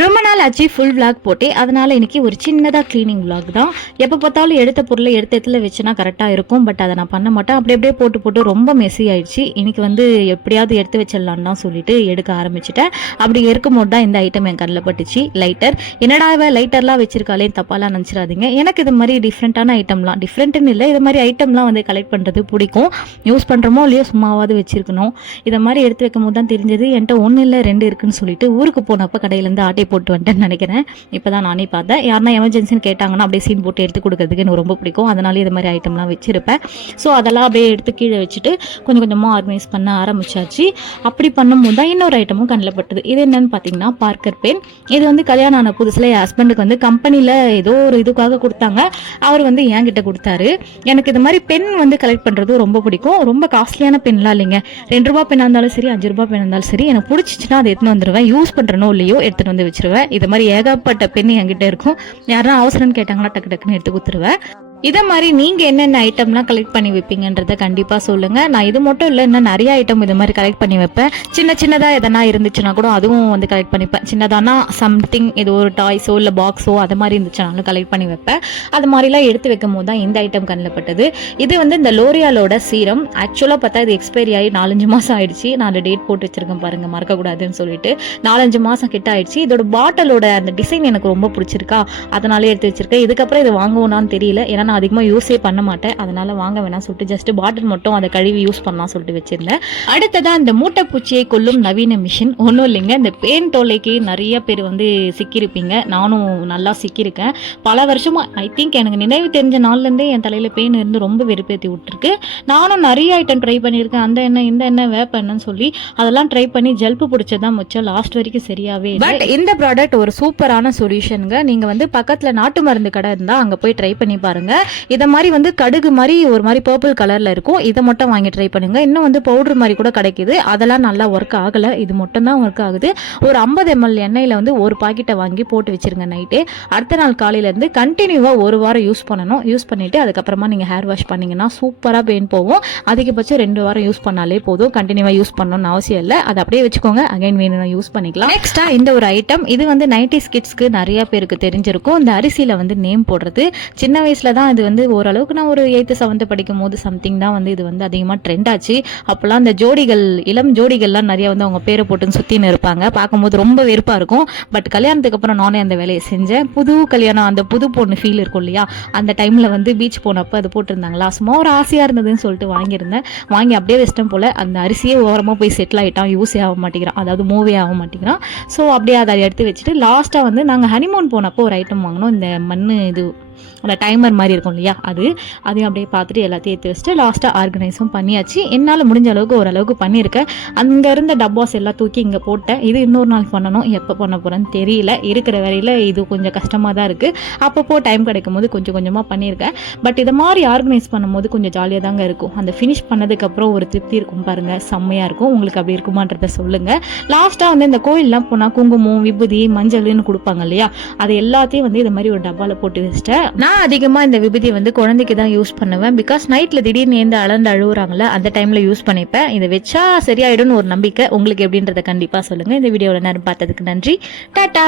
ரொம்ப நாள் ஆச்சு ஃபுல் விளாக் போட்டு, அதனால் இன்றைக்கி ஒரு சின்னதாக க்ளீனிங் விளாக் தான். எப்போ பார்த்தாலும் எடுத்த பொருளை எடுத்த இடத்துல வச்சுனா கரெக்டாக இருக்கும். பட் அதை நான் பண்ண மாட்டேன். அப்படியே போட்டு ரொம்ப மெஸ்ஸி ஆயிடுச்சு. இன்றைக்கி வந்து எப்படியாவது எடுத்து வச்சிடலான்னு தான் சொல்லிட்டு எடுக்க ஆரம்பிச்சிட்டேன். அப்படி இருக்கும்போது தான் இந்த ஐட்டம் என் கண்ணில் பட்டுச்சு. லைட்டர். என்னடா லைட்டர்லாம் வச்சிருக்காளே, தப்பாலாம் நினச்சிடாதீங்க. எனக்கு இது மாதிரி டிஃப்ரெண்ட்டான ஐட்டம்லாம், டிஃப்ரெண்ட்டுன்னு இல்லை, இது மாதிரி ஐட்டம்லாம் வந்து கலெக்ட் பண்ணுறது பிடிக்கும். யூஸ் பண்ணுறோமோ இல்லையோ சும்மாவாவது வச்சுருக்கணும். இதை மாதிரி எடுத்து வைக்கும் போது தான் தெரிஞ்சது என்கிட்ட 1 இல்லை 2 இருக்குன்னு சொல்லிட்டு ஊருக்கு போனப்போ கடையிலேருந்து ஆட்டை போட்டு வந்துட்டேன்னு நினைக்கிறேன். இப்போ தான் நானே பார்த்தேன். யாருன்னா எமர்ஜென்சின்னு கேட்டாங்கன்னா அப்படியே சீன் போட்டு எடுத்து கொடுக்கறதுக்கு எனக்கு ரொம்ப பிடிக்கும். அதனால இது மாதிரி ஐட்டம்லாம் வச்சுருப்பேன். ஸோ அதெல்லாம் அப்படியே எடுத்து கீழே வச்சுட்டு கொஞ்சம் கொஞ்சமாக ஆர்கனைஸ் பண்ண ஆரம்பிச்சாச்சு. அப்படி பண்ணும்போது தான் இன்னொரு ஐட்டமும் கண்ணில் பட்டுது. இது என்னன்னு பார்த்தீங்கன்னா பார்க்கர் பென். இது வந்து கல்யாணம் ஆன புதுசில் என் ஹஸ்பண்டுக்கு வந்து கம்பெனியில் ஏதோ ஒரு இதுக்காக கொடுத்தாங்க. அவர் வந்து என்கிட்ட கொடுத்தாரு. எனக்கு இது மாதிரி பென் வந்து கலெக்ட் பண்ணுறது ரொம்ப பிடிக்கும். ரொம்ப காஸ்ட்லியான பென்லாம் இல்லைங்க. 2 ரூபா பெண்ணாக இருந்தாலும் சரி, 5 ரூபா பெண்ணாக இருந்தாலும் சரி, எனக்கு பிடிச்சிச்சுன்னா அதை எடுத்துன்னு வந்துடுவேன். யூஸ் பண்ணுறனோ இல்லையோ எடுத்துகிட்டு வந்து வச்சிருவேன். இது மாதிரி ஏகப்பட்ட பெண்ணு என்கிட்ட இருக்கும். யாரா அவசரம்னு கேட்டாங்களா டக்குன்னு எடுத்து கொடுத்துருவேன். இதை மாதிரி நீங்கள் என்னென்ன ஐட்டம்லாம் கலெக்ட் பண்ணி வைப்பீங்கன்றதை கண்டிப்பாக சொல்லுங்கள். நான் இது மட்டும் இல்லை, இன்னும் நிறைய ஐட்டம் இது மாதிரி கலெக்ட் பண்ணி வைப்பேன். சின்னதாக எதனா இருந்துச்சுன்னா கூட அதுவும் வந்து கலெக்ட் பண்ணிப்பேன். சின்னதானா சம்திங் ஏதோ ஒரு டாய்ஸோ இல்லை பாக்ஸோ அது மாதிரி இருந்துச்சுனாலும் கலெக்ட் பண்ணி வைப்பேன். அது மாதிரிலாம் எடுத்து வைக்கும் போது தான் இந்த ஐட்டம் கண்ணில் பட்டது. இது வந்து இந்த லோரியாலோட சீரம். ஆக்சுவலாக பார்த்தா இது எக்ஸ்பைரி ஆகி 4-5 மாதம் ஆயிடுச்சு. நான் அந்த டேட் போட்டு வச்சிருக்கேன் பாருங்கள், மறக்கக்கூடாதுன்னு சொல்லிட்டு. 4-5 மாதம் கிட்ட ஆயிடுச்சு. இதோட பாட்டிலோட அந்த டிசைன் எனக்கு ரொம்ப பிடிச்சிருக்கா, அதனாலே எடுத்து வச்சிருக்கேன். இதுக்கப்புறம் இது வாங்குவோனான்னு தெரியல, ஏன்னா நான் அதிகமாக யூஸே பண்ண மாட்டேன். அதனால வாங்க வேணாம் சொல்லிட்டு ஜஸ்ட் பாட்டில் மட்டும் அதை கழுவி யூஸ் பண்ணலாம் சொல்லிட்டு வச்சிருந்தேன். அடுத்ததான் இந்த மூட்டைப்பூச்சியை கொல்லும் நவீன மிஷின். ஒன்றும் இல்லைங்க, இந்த பேன் தொல்லைக்கு நிறைய பேர் வந்து சிக்கியிருப்பீங்க. நானும் நல்லா சிக்கியிருக்கேன். பல வருஷமா, ஐ திங்க் எனக்கு நினைவு தெரிஞ்ச நாள்லேருந்தே என் தலையில் பெயின் இருந்து ரொம்ப வெறுப்பேற்றி விட்டுருக்கு. நானும் நிறைய ஐட்டம் ட்ரை பண்ணியிருக்கேன். அந்த எண்ணெய் இந்த எண்ணெய் வேப்ப எண்ணெய்னு சொல்லி அதெல்லாம் ட்ரை பண்ணி ஜல்பு பிடிச்சதான் முச்சம். லாஸ்ட் வரைக்கும் சரியாவே. பட் இந்த ப்ராடக்ட் ஒரு சூப்பரான சொல்யூஷனுங்க. நீங்கள் வந்து பக்கத்தில் நாட்டு மருந்து கடை இருந்தால் அங்கே போய் ட்ரை பண்ணி பாருங்க. இதை மாதிரி வந்து கடுகு மாதிரி ஒரு மாதிரி பர்பிள் கலரில் இருக்கும். இதை மட்டும் வாங்கி ட்ரை பண்ணுங்க. இன்னும் வந்து பவுடர் மாதிரி கூட கிடைக்குது. அதெல்லாம் நல்லா ஒர்க் ஆகலை. இது மட்டும் தான் ஒர்க் ஆகுது. ஒரு 50 ml எண்ணெயில் வந்து ஒரு பாக்கெட்டை வாங்கி போட்டு வச்சிருங்க நைட்டே. அடுத்த நாள் காலையிலேருந்து கண்டினியூவாக 1 வாரம் யூஸ் பண்ணணும். யூஸ் பண்ணிவிட்டு அதுக்கப்புறமா நீங்கள் ஹேர் வாஷ் பண்ணிங்கன்னா சூப்பராக பெயின் போகும். அதிகபட்சம் 2 வாரம் யூஸ் பண்ணாலே போதும். கண்டினியூவாக யூஸ் பண்ணணும்னு அவசியம் இல்லை. அதை அப்படியே வச்சுக்கோங்க. அகைன் வேணும்னா யூஸ் பண்ணிக்கலாம். நெக்ஸ்ட்டாக இந்த ஒரு ஐட்டம், இது வந்து 90s கிட்ஸ்க்கு நிறைய பேருக்கு தெரிஞ்சிருக்கும். இந்த அரிசியில் வந்து நேம் போடுறது. சின்ன வயசில் தான் இது வந்து ஓரளவுக்கு நான் ஒரு 8th 7th படிக்கும் போது சம்திங் தான் வந்து இது வந்து அதிகமாக ட்ரெண்ட் ஆச்சு. அப்போல்லாம் இந்த ஜோடிகள், இளம் ஜோடிகள்லாம் நிறைய வந்து அவங்க பேரை போட்டுன்னு சுற்றின்னு இருப்பாங்க. பார்க்கும்போது ரொம்ப வெறுப்பாக இருக்கும். பட் கல்யாணத்துக்கு அப்புறம் நானே அந்த வேலையை செஞ்சேன். புது கல்யாணம், அந்த புது பொண்ணு ஃபீல் இருக்கும் இல்லையா, அந்த டைமில் வந்து பீச் போனப்போ அது போட்டிருந்தாங்களா, சும்மா ஒரு ஆசையாக இருந்ததுன்னு சொல்லிட்டு வாங்கியிருந்தேன். வாங்கி அப்படியே வெஸ்டம் போல் அந்த அரிசியே ஓரமாக போய் செட்டில் ஆகிட்டான். யூஸே ஆக மாட்டேங்கிறான், அதாவது மூவே ஆக மாட்டேங்கிறான். ஸோ அப்படியே அதை எடுத்து வச்சுட்டு லாஸ்ட்டாக வந்து நாங்கள் ஹனிமூன் போனப்போ ஒரு ஐட்டம் வாங்கினோம். இந்த மண் இது அந்த டைமர் மாதிரி இருக்கும் இல்லையா, அதையும் அப்படியே பார்த்துட்டு எல்லாத்தையும் ஏற்றி வச்சுட்டு லாஸ்ட்டாக ஆர்கனைஸும் பண்ணியாச்சு. என்னால் முடிஞ்ச அளவுக்கு ஓரளவுக்கு பண்ணியிருக்கேன். அங்கே இருந்த டப்பாஸ் எல்லாம் தூக்கி இங்கே போட்டேன். இது இன்னொரு நாள் பண்ணணும். எப்போ பண்ண போகிறேன்னு தெரியல. இருக்கிற வரையில் இது கொஞ்சம் கஷ்டமாக தான் இருக்குது. அப்பப்போ டைம் கிடைக்கும் போது கொஞ்சம் கொஞ்சமாக பண்ணியிருக்கேன். பட் இதை மாதிரி ஆர்கனைஸ் பண்ணும்போது கொஞ்சம் ஜாலியாக தாங்க இருக்கும். அந்த ஃபினிஷ் பண்ணதுக்கப்புறம் ஒரு திருப்தி இருக்கும் பாருங்கள், செம்மையாக இருக்கும். உங்களுக்கு அப்படி இருக்குமான்றதை சொல்லுங்கள். லாஸ்ட்டாக வந்து இந்த கோயிலெலாம் போனால் குங்குமம், விபூதி, மஞ்சள்னு கொடுப்பாங்க இல்லையா, அது எல்லாத்தையும் வந்து இது மாதிரி ஒரு டப்பாவில் போட்டு வச்சுட்டேன். நான் அதிகமாக இந்த விபூதியை வந்து குழந்தைக்கு தான் யூஸ் பண்ணுவேன். பிகாஸ் நைட்டில் திடீர்னு எந்த அழுகுறாங்களே அந்த டைமில் யூஸ் பண்ணிப்பேன். இதை வச்சா சரியாயிடும்னு ஒரு நம்பிக்கை. உங்களுக்கு எப்படின்றத கண்டிப்பாக சொல்லுங்கள். இந்த வீடியோவில் நேரம் பார்த்ததுக்கு நன்றி. டாட்டா.